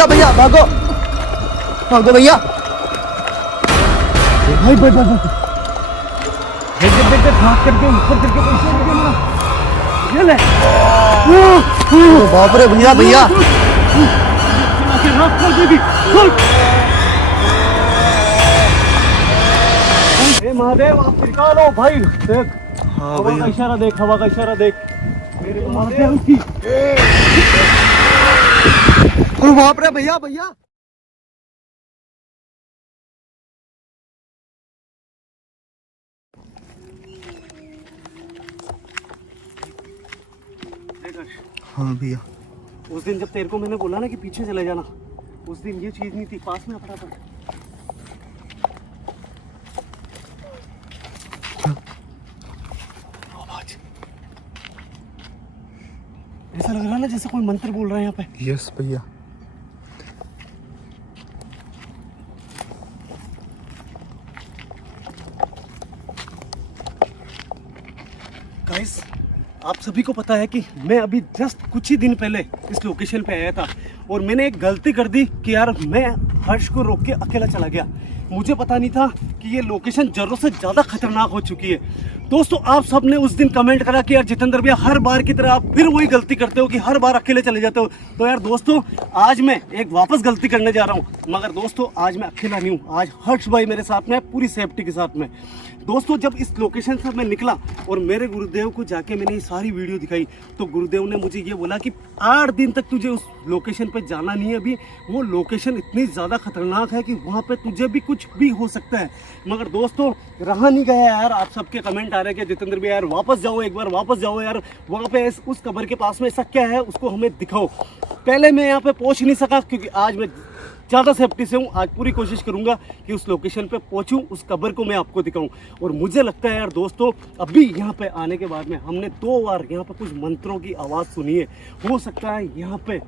भैया भैया भागो भागो भैया। भाई भाई भाई देख भाग करके ऊपर करके पैसे लेके मेरा ये ले। बाप रे भैया भैया रात कर देगी। हे महादेव आप निकालो भाई। देख हवा का इशारा देख, हवा का इशारा देख। मेरे महादेव की बाप रे भैया भैया। हाँ भैया, उस दिन जब तेरे को मैंने बोला ना कि पीछे चले जाना, उस दिन ये चीज नहीं थी। पास में फटाफट आवाज ऐसा लग रहा है ना जैसे कोई मंत्र बोल रहा है यहाँ पे। यस भैया। गाइस आप सभी को पता है कि मैं अभी जस्ट कुछ ही दिन पहले इस लोकेशन पे आया था और मैंने एक गलती कर दी कि यार मैं हर्ष को रोक के अकेला चला गया। मुझे पता नहीं था कि ये लोकेशन जरूरत से ज़्यादा खतरनाक हो चुकी है। दोस्तों आप सब ने उस दिन कमेंट करा कि यार जितेंद्र भैया हर बार की तरह आप फिर वही गलती करते हो कि हर बार अकेले चले जाते हो। तो यार दोस्तों आज मैं एक वापस गलती करने जा रहा हूँ, मगर दोस्तों आज मैं अकेला नहीं हूँ। आज हर्ष भाई मेरे साथ में, पूरी सेफ्टी के साथ में। दोस्तों जब इस लोकेशन से मैं निकला और मेरे गुरुदेव को जाके मैंने ये सारी वीडियो दिखाई तो गुरुदेव ने मुझे ये बोला कि 8 दिन तक तुझे उस लोकेशन पे जाना नहीं है। अभी वो लोकेशन इतनी ज़्यादा खतरनाक है कि वहाँ पे तुझे भी कुछ भी हो सकता है। मगर दोस्तों रहा नहीं गया यार, आप सबके कमेंट आ रहे हैं कि जितेंद्र भैया यार वापस जाओ, एक बार वापस जाओ यार, वहाँ पे उस कब्र के पास में ऐसा क्या है उसको हमें दिखाओ। पहले मैं यहाँ पे पहुँच नहीं सका क्योंकि आज मैं ज़्यादा सेफ्टी से हूँ। आज पूरी कोशिश करूँगा कि उस लोकेशन पे पहुँचूँ, उस कब्र को मैं आपको दिखाऊँ। और मुझे लगता है यार दोस्तों अभी यहाँ पे आने के बाद में हमने 2 बार यहाँ पे कुछ मंत्रों की आवाज़ सुनी है। हो सकता है यहाँ पे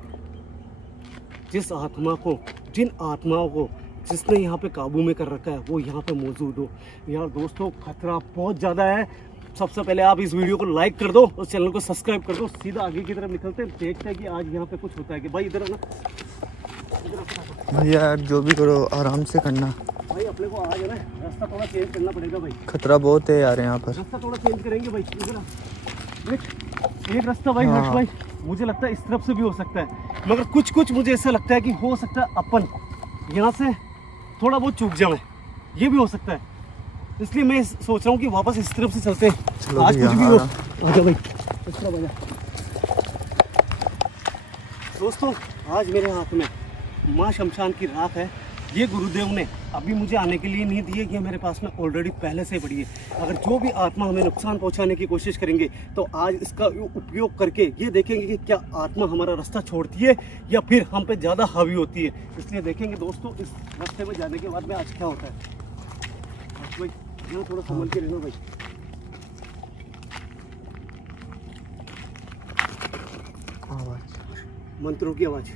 जिस आत्मा को, जिन आत्माओं को जिसने यहाँ पे काबू में कर रखा है वो यहाँ पे मौजूद हो। यार दोस्तों खतरा बहुत ज़्यादा है। सबसे पहले आप इस वीडियो को लाइक कर दो और चैनल को सब्सक्राइब कर दो। सीधा आगे की तरफ निकलते हैं, देखते हैं कि आज यहाँ पे कुछ होता है कि भाई इधर भैया यार जो भी करो आराम से करना भाई। अपने को आज है ना रास्ता थोड़ा चेंज करना पड़ेगा भाई, खतरा बहुत है यार यहाँ पर। रास्ता थोड़ा चेंज करेंगे भाई। एक रास्ता भाई हाँ। हर्ष भाई मुझे लगता है इस तरफ से भी हो सकता है, मगर कुछ मुझे ऐसा लगता है कि हो सकता है अपन यहाँ से थोड़ा बहुत चूक जाए, ये भी हो सकता है। इसलिए मैं सोच रहा हूँ कि वापस इस तरफ से चलते हैं। आज कुछ भी हो। आजा भाई इस तरफ आजा। दोस्तों आज मेरे हाथ में माँ शमशान की राख है। ये गुरुदेव ने अभी मुझे आने के लिए नहीं दी है, ये मेरे पास में ऑलरेडी पहले से पड़ी है। अगर जो भी आत्मा हमें नुकसान पहुंचाने की कोशिश करेंगे तो आज इसका उपयोग करके ये देखेंगे कि क्या आत्मा हमारा रास्ता छोड़ती है या फिर हम पे ज़्यादा हावी होती है। इसलिए देखेंगे दोस्तों इस रास्ते में जाने के बाद में आज क्या होता है। भाई यहाँ थोड़ा संभल के रहना भाई। मंत्रों की आवाज़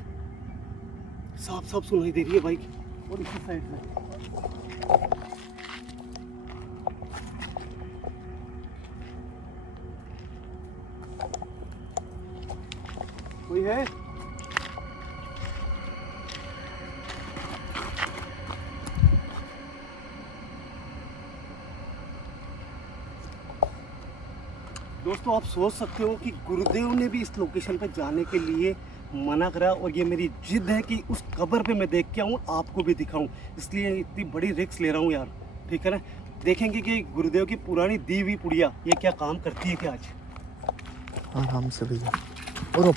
साफ साफ सुनाई दे रही है भाई। और इसी साइड में कोई है? दोस्तों आप सोच सकते हो कि गुरुदेव ने भी इस लोकेशन पे जाने के लिए मना करा और ये मेरी जिद है कि उस कब्र पे मैं देख के आऊँ, आपको भी दिखाऊं। इसलिए इतनी बड़ी रिस्क ले रहा हूँ यार, ठीक है ना। देखेंगे कि गुरुदेव की पुरानी दी हुई पुड़िया ये क्या काम करती है क्या आज। आराम से भैया। और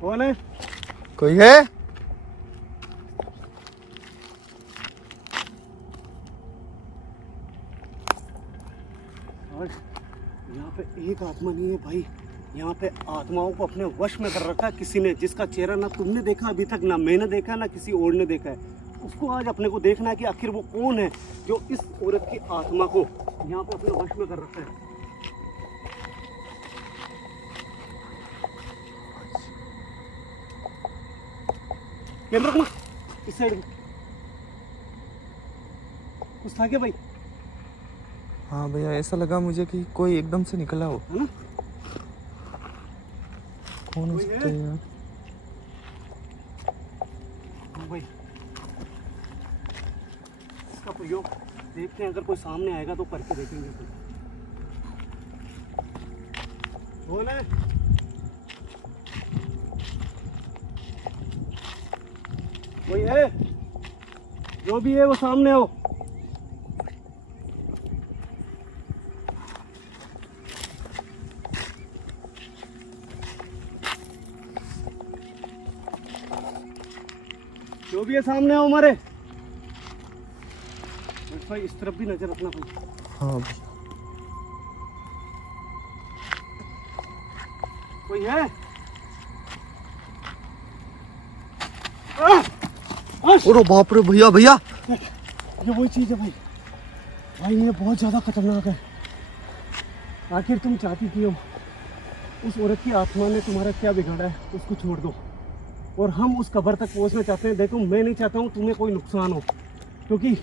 कौन है? कोई है? यहाँ पे एक आत्मा नहीं है भाई, यहाँ पे आत्माओं को अपने वश में कर रखा है किसी ने, जिसका चेहरा ना तुमने देखा अभी तक, ना मैंने देखा, ना किसी और ने देखा है। उसको आज अपने को देखना है कि आखिर वो कौन है जो इस औरत की आत्मा को यहाँ पे अपने वश में कर रखा है। कैमरा रखना इस साइड में। कुछ था क्या भाई? हाँ भैया ऐसा लगा मुझे कि कोई एकदम से निकला हो, है ना। कौन हो सकते हैं यार? भाई इसका प्रयोग देखते हैं, अगर कोई सामने आएगा तो करके देखेंगे। कौन है? कोई है? जो भी है वो सामने हो। जो भी है सामने हो हमारे। भाई इस तरफ भी नजर रखना भाई। हाँ भैया। कोई है? अरे बाप रे भैया भैया, ये वही चीज है भाई। भाई ये बहुत ज्यादा खतरनाक है। आखिर तुम चाहती थी हो, उस औरत की आत्मा ने तुम्हारा क्या बिगाड़ा है, उसको छोड़ दो और हम उस कब्र तक पहुंचना चाहते हैं। देखो मैं नहीं चाहता हूँ तुम्हें कोई नुकसान हो, क्योंकि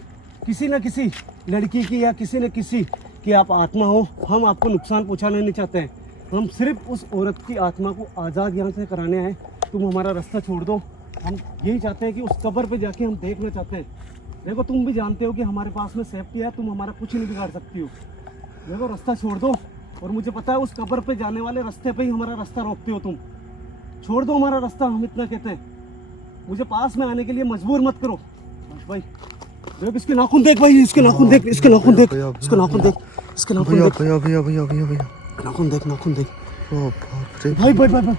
किसी न किसी लड़की की या किसी न किसी की आप आत्मा हो, हम आपको नुकसान पहुंचाना नहीं चाहते हैं। हम सिर्फ उस औरत की आत्मा को आज़ाद यहाँ से कराने आए। तुम हमारा रास्ता छोड़ दो। हम यही चाहते हैं कि उस कब्र पे जाके हम देखना चाहते हैं। देखो तुम भी जानते हो कि हमारे पास में सेफ्टी है, तुम हमारा कुछ नहीं बिगाड़ सकती हो। देखो रास्ता छोड़ दो, और मुझे पता है उस कब्र पे जाने वाले रास्ते पे ही हमारा रास्ता रोकते हो तुम। छोड़ दो हमारा रास्ता, हम इतना कहते हैं। मुझे पास में आने के लिए मजबूर मत करो। बस भाई देख इसके नाखून देख भाई, इसके नाखून देख, इसके नाखून देख, इसके नाखून देख, इसके नाखून भैया देख, भैया भैया भैया भैया भैया, नाखून देख, नाखून देख। ओ बाप रे भाई भाई भाई भाई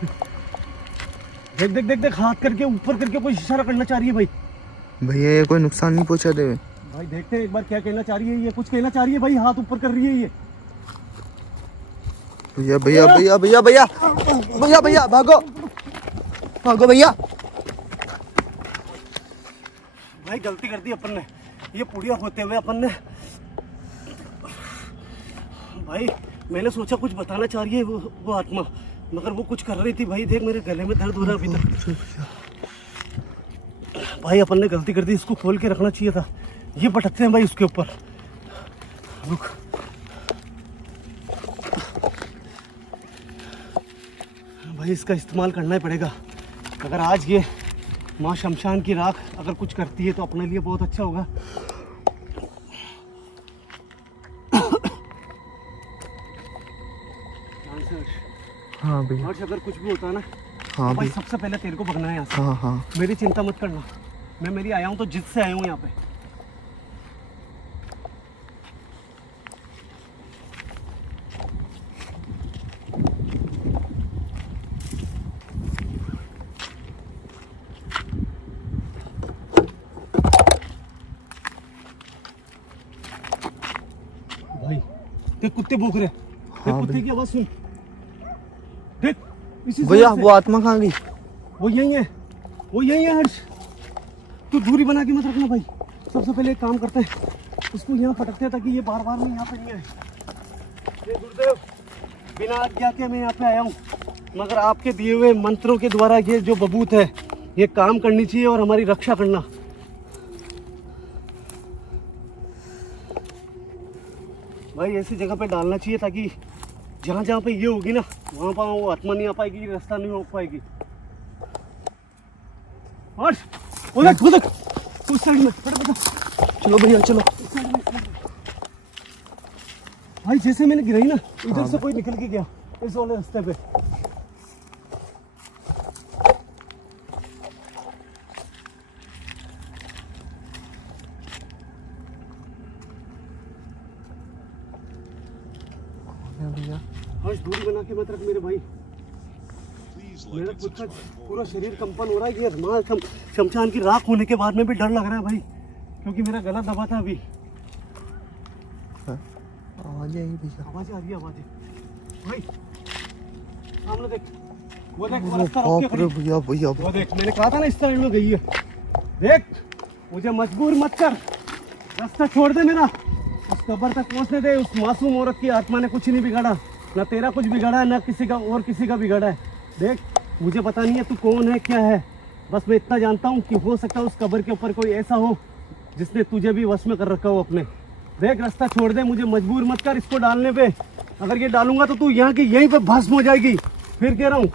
देख देख देख देख, हाथ करके ऊपर करके कोई इशारा करना चाह रही है भाई। भैया, ये कोई नुकसान नहीं पहुंचा दे? भाई देखते हैं एक बार क्या कहना चाह रही है ये। कुछ कहना चाह रही है भाई, हाथ ऊपर कर रही है ये। भैया भैया भैया भैया भैया भैया भैया, भागो भागो भैया। भाई गलती कर दी अपन ने, ये पुड़िया होते हुए अपन ने। भाई मैंने सोचा कुछ बताना चाह रही है वो आत्मा, मगर वो कुछ कर रही थी। भाई देख मेरे गले में दर्द हो रहा है अभी तक। भाई अपन ने गलती कर दी, इसको खोल के रखना चाहिए था। ये भटकते हैं भाई उसके ऊपर। रुक भाई, इसका इस्तेमाल करना ही पड़ेगा। अगर आज ये माँ शमशान की राख अगर कुछ करती है तो अपने लिए बहुत अच्छा होगा। हाँ भैया। हर्ष अगर कुछ भी होता है ना, हाँ भाई भैया। सबसे पहले तेरे को भगना है यहाँ से। हाँ हाँ। मेरी चिंता मत करना, मैं मेरी आया हूँ तो जिद से आया हूँ यहाँ पे। भाई देख कुत्ते भौंक रहे, देख हाँ कुत्ते की आवाज सुन, देख इसी भैया, जोर से। वो आत्मा कहाँ गई? वो यही है, वो यही है हर्ष। तू दूरी बना के मत रखना भाई। सबसे पहले एक काम करते हैं, उसको यहाँ पटकते हैं ताकि ये बार बार में यहाँ पे नहीं आए। ये गुरुदेव, बिना आज्ञा के मैं यहाँ पे आया हूँ, मगर आपके दिए हुए मंत्रों के द्वारा ये जो बबूत है ये काम करनी चाहिए और हमारी रक्षा करना। भाई ऐसी जगह पे डालना चाहिए ताकि जहाँ जहाँ पे ये होगी ना, वहाँ पर वो आत्मा नहीं आ पाएगी, रास्ता नहीं रोक पाएगी। हर्ष, वो देख उस साइड में, बता। चलो भैया चलो। भाई जैसे मैंने गिराई ना, इधर से कोई निकल के गया इस वाले रास्ते पे। भैया हर्ष दूरी बना के मत रख मेरे भाई। मेरा खुद का पूरा शरीर कंपन हो रहा है। ये माँ शमशान की राख होने के बाद में भी डर लग रहा है भाई, क्योंकि मेरा गला दबा था अभी। आवाज आई भैया, आवाजें आ रही है, आवाजें। भाई सामने देख, वो देख वो रास्ता रोक के बाप रे खड़ी। भैया भैया। वो देख, मैंने कहा था ना इस साइड में गई है। देख मुझे मजबूर मत कर, रास्ता छोड़ दे मेरा। उस कब्र तक पहुंचने दे। उस मासूम औरत की आत्मा ने कुछ नहीं बिगाड़ा, ना तेरा कुछ बिगाड़ा है, ना किसी का और किसी का बिगाड़ा है। देख मुझे पता नहीं है तू कौन है क्या है, बस मैं इतना जानता हूँ कि हो सकता है उस कब्र के ऊपर कोई ऐसा हो जिसने तुझे भी वश में कर रखा हो अपने। देख रास्ता छोड़ दे, मुझे मजबूर मत कर इसको डालने पे। अगर ये डालूंगा तो तू यहाँ की यहीं पे भस्म हो जाएगी। फिर कह रहा हूँ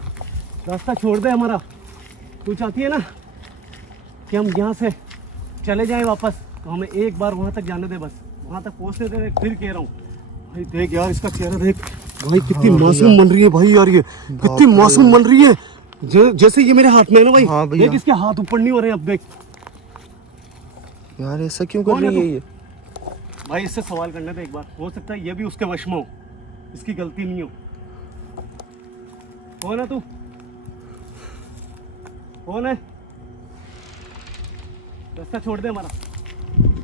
रास्ता छोड़ दे हमारा। तू चाहती है ना कि हम यहाँ से चले जाएं वापस, तो हमें एक बार वहाँ तक जाने दे, बस वहाँ तक पहुँचने दे। फिर कह रहा हूँ भाई, देख यार इसका चेहरा देख भाई, कितनी मासूम बन रही है भाई यार, ये कितनी मासूम बन रही है। जैसे ये मेरे हाथ में है ना भाई। हाँ भैया। देख इसके हाथ ऊपर नहीं हो रहे हैं अब, देख यार ऐसा क्यों कर रही है ये? भाई इससे सवाल करने दे एक बार, हो सकता है ये भी उसके वश में हो, इसकी गलती नहीं हो। कौन है तू? कौन है? रास्ता छोड़ दे हमारा,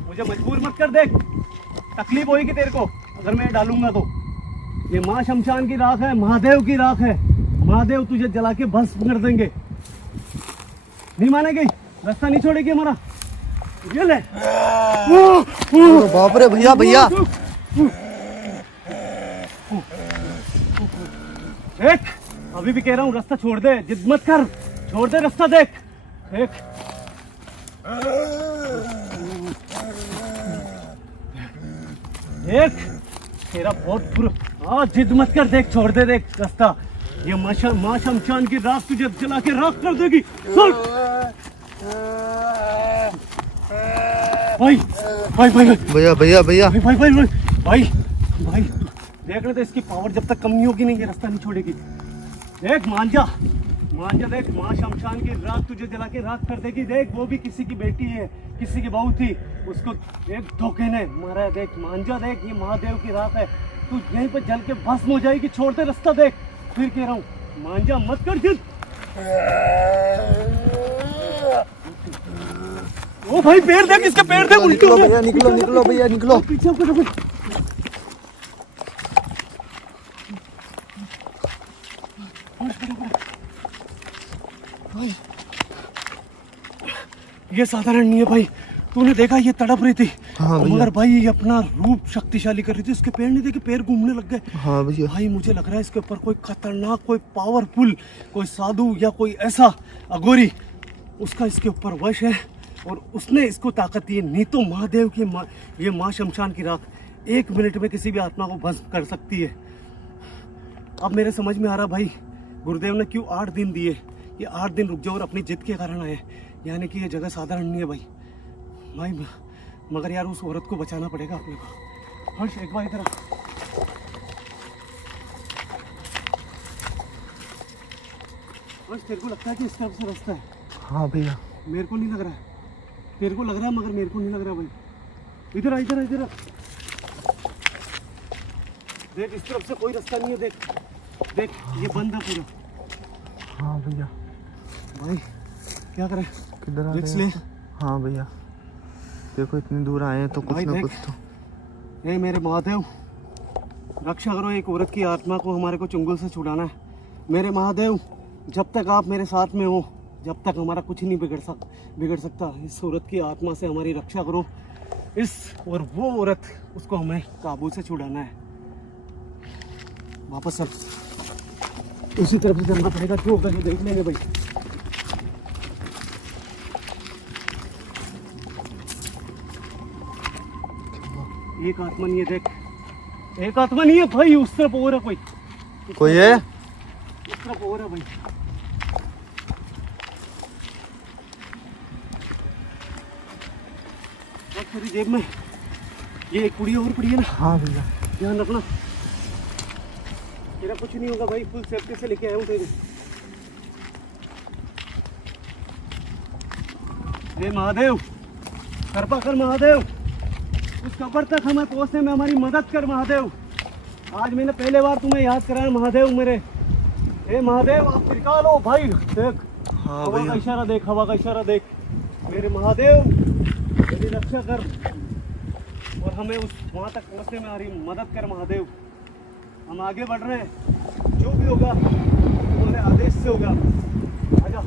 मुझे मजबूर मत कर। देख तकलीफ होगी तेरे को अगर मैं डालूंगा तो। ये माँ शमशान की राख है, महादेव की राख है। महादेव तुझे जला के भस्म कर देंगे। नहीं मानेगी? रास्ता नहीं छोड़ेगी हमारा। ये ले। बाप रे भैया भैया। देख अभी भी कह रहा हूँ रास्ता छोड़ दे, जिद मत कर, छोड़ दे रास्ता। देख देख देख तेरा बहुत बुरा। हाँ जिद मत कर, देख छोड़ दे, देख रास्ता। ये माँ शमशान की राख तुझे जला के राख कर देगी। सुन भाई भाई भाई भैया भैया भैया भाई भाई भाई भाई भाई देख रहे थे, इसकी पावर जब तक कम नहीं होगी नहीं, ये रास्ता नहीं छोड़ेगी। देख मान जा, देख माँ शमशान की राख तुझे जला के राख कर देगी। देख वो भी किसी की बेटी है, किसी की बहू थी, उसको एक धोखे ने मारा है। देख मान जा, देख ये महादेव की राख है, तू यहीं पर जल के भस्म हो जाएगी। छोड़ते रास्ता। देख फिर कह रहा हूँ मान जा, मत कर जिद। ओ भाई पैर देख, इसके पैर देख उल्टे हो गए। भैया निकलो निकलो भैया निकलो। पीछे को ये साधारण नहीं है भाई, तूने देखा ये तड़प रही थी। हाँ मगर भाई ये अपना रूप शक्तिशाली कर रही थी, उसके पैर नहीं देखे, पैर घूमने लग गए। हाँ भैया। भाई मुझे लग रहा है इसके ऊपर कोई खतरनाक, कोई पावरफुल, कोई साधु या कोई ऐसा अघोरी उसका इसके ऊपर वश है और उसने इसको ताकत दी है। नहीं तो महादेव की ये माँ शमशान की राख 1 मिनट में किसी भी आत्मा को भस्म कर सकती है। अब मेरे समझ में आ रहा भाई गुरुदेव ने क्यों 8 दिन दिए। ये 8 दिन रुक जाओ और अपनी जिद के कारण आए, यानी कि ये जगह साधारण नहीं है भाई। मगर यार उस औरत को बचाना पड़ेगा अपने को। हर्ष एक बार इधर आ। हर्ष तेरे को लगता है कि इस तरफ से रास्ता है? हाँ भैया। मेरे को नहीं लग रहा है, तेरे को लग रहा है मगर मेरे को नहीं लग रहा भाई। इधर आ, इधर आ, इधर आ। देख इस तरफ से कोई रास्ता नहीं है। देख देख ये बंद है पूरा। हाँ भैया। भाई क्या करें, किधर आ रिक्स रहे ले। हैं? हाँ भैया देखो इतनी दूर आए हैं तो कुछ भाई ना देख, कुछ तो। हे मेरे महादेव रक्षा करो, एक औरत की आत्मा को हमारे को चुंगल से छुड़ाना है। मेरे महादेव जब तक आप मेरे साथ में हो, जब तक हमारा कुछ नहीं बिगड़ सकता। इस औरत की आत्मा से हमारी रक्षा करो। इस और वो औरत, उसको हमें काबू से छुड़ाना है। वापस चल, उसी तरफ से चलना पड़ेगा, जो होगा ये देख लेंगे भाई। एक आत्मा नहीं है, देख एक आत्मा नहीं है भाई, उस तरफ और है कोई है? उस तरफ और है भाई। और तेरी जेब में ये एक पुड़ी और पड़ी है ना। हाँ भैया। ध्यान रखना, तेरा कुछ नहीं होगा भाई, फुल सेफ्टी से लेके आया हूँ तेरे। हे महादेव कृपा कर महादेव, उस कब्र तक हमें पहुंचने में हमारी मदद कर महादेव। आज मैंने पहले बार तुम्हें याद कराया महादेव मेरे। हे महादेव आप त्रिकाल हो भाई। देख हाँ हवा भैया। का इशारा देख, हवा का इशारा देख। मेरे महादेव मेरी रक्षा कर और हमें उस वहाँ तक पहुँचने में हमारी मदद कर महादेव। हम आगे बढ़ रहे हैं, जो भी होगा तुम्हारे आदेश से होगा। आजा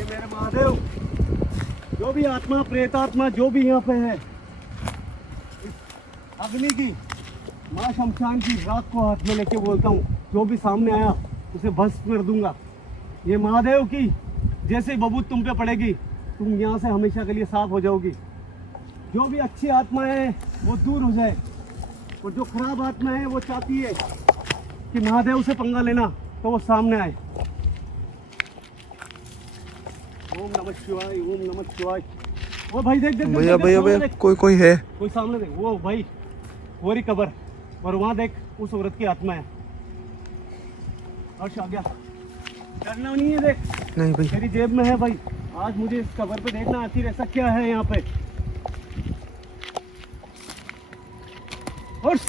मेरे महादेव, जो भी आत्मा प्रेतात्मा जो भी यहाँ पे है, इस अग्नि की माँ शमशान की राख को हाथ में लेके बोलता हूँ, जो भी सामने आया उसे भस्म कर दूंगा। ये महादेव की जैसे बबूत तुम पे पड़ेगी तुम यहाँ से हमेशा के लिए साफ हो जाओगी। जो भी अच्छी आत्मा है वो दूर हो जाए और जो खराब आत्मा है वो चाहती है कि महादेव से पंगा लेना तो वो सामने आए। ओम नमः शिवाय, ओम नमः शिवाय। वो भाई देख देख देख, भैया देख, भैया सामने भैया देख, कोई है। कोई सामने देख, वो भाई वो रही कबर और वहाँ देख उस औरत की आत्मा है। हर्ष आ गया, डरना नहीं है, देख नहीं भाई। तेरी जेब में है भाई। आज मुझे इस कबर पे देखना आखिर ऐसा क्या है यहाँ पे। हर्ष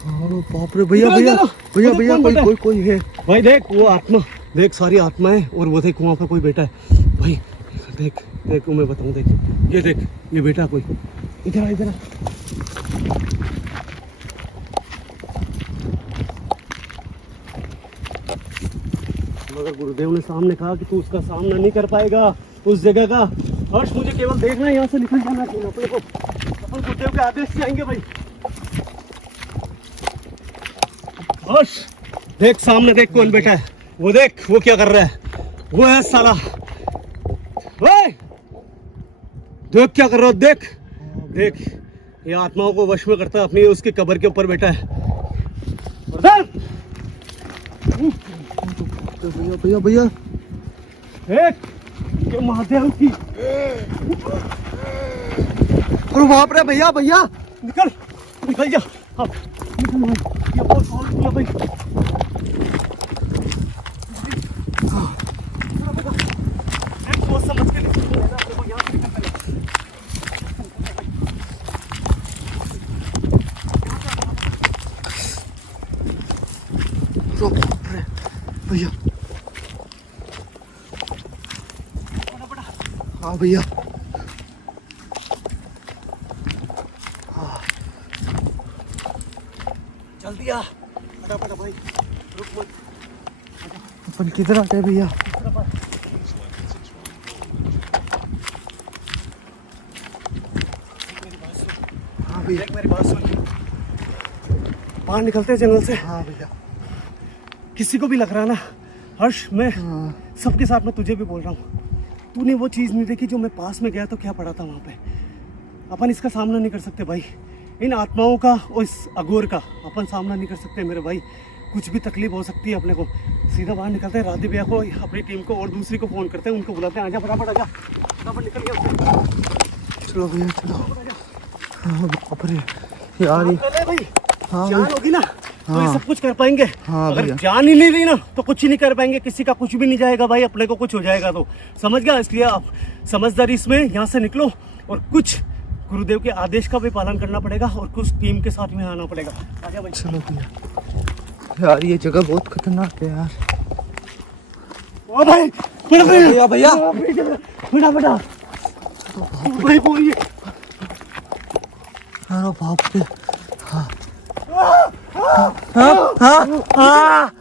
अरे बाप रे भैया भैया भैया भैया कोई है भाई। देख वो आत्मा, देख सारी आत्मा है और वो देख वहाँ पे कोई बैठा है भाई। देख देख मैं बताऊँ, देख ये देख ये बेटा कोई। इधर आ इधर आ। मगर गुरुदेव ने सामने कहा कि तू उसका सामना नहीं कर पाएगा उस जगह का। हर्ष मुझे केवल देखना है, यहाँ से निकल जाना चाहिए अपने को। अपन गुरुदेव के आदेश से आएंगे भाई। हर्ष देख सामने देख कौन बैठा है, वो देख वो क्या कर रहा है। वो है साला, ओए देख क्या कर रहा है, देख देख ये आत्माओं को वश में करता है अपनी, उसकी कब्र के ऊपर बैठा है। भैया भैया भैया देख ये महादेव की। अरे बाप रे भैया भैया निकल निकल जा अब, निकल भाई, ये बहुत पावरफुल है भाई। एक सोच समझ के निकल जा, देखो यहाँ से निकल पहले। अरे बाप रे भैया। हाँ भैया जल्दी आ फटाफट भाई, रुक मत। अपन किधर आ गए भैया। हाँ भैया देख मेरी बात सुन, बाहर निकलते हैं जंगल से। हाँ भैया। किसी को भी लग रहा ना हर्ष, मैं हाँ सबके साथ में तुझे भी बोल रहा हूँ, तूने वो चीज़ नहीं देखी जो मैं पास में गया तो क्या पड़ा था वहाँ पे। अपन इसका सामना नहीं कर सकते भाई, इन आत्माओं का और इस अघोर का अपन सामना नहीं कर सकते मेरे भाई। कुछ भी तकलीफ हो सकती है अपने को। सीधा बाहर निकलते हैं, राधे भैया को, अपनी टीम को और दूसरी को फ़ोन करते हैं, उनको बुलाते हैं। आजा फटाफट आजा, फटाफट निकल गया। चलो भैया चलो। हाँ बाप रे यार ये। भाई हाँ जान भैया। होगी ना तो ये हाँ। सब कुछ कर पाएंगे। हाँ अगर भैया। जान ही नहीं रही ना तो कुछ ही नहीं कर पाएंगे, किसी का कुछ भी नहीं जाएगा भाई, अपने को कुछ हो जाएगा तो समझ गया। इसलिए आप समझदारी इसमें यहाँ से निकलो और कुछ गुरुदेव के आदेश का भी पालन करना पड़ेगा और कुछ टीम के साथ में आना पड़ेगा। आजा भाई। चलो भैया। यार ये जगह बहुत खतरनाक है यार। ओ भाई भैया भैया बेटा बेटा भाई बोलिए। अरे बाप रे। हाँ हाँ हाँ हाँ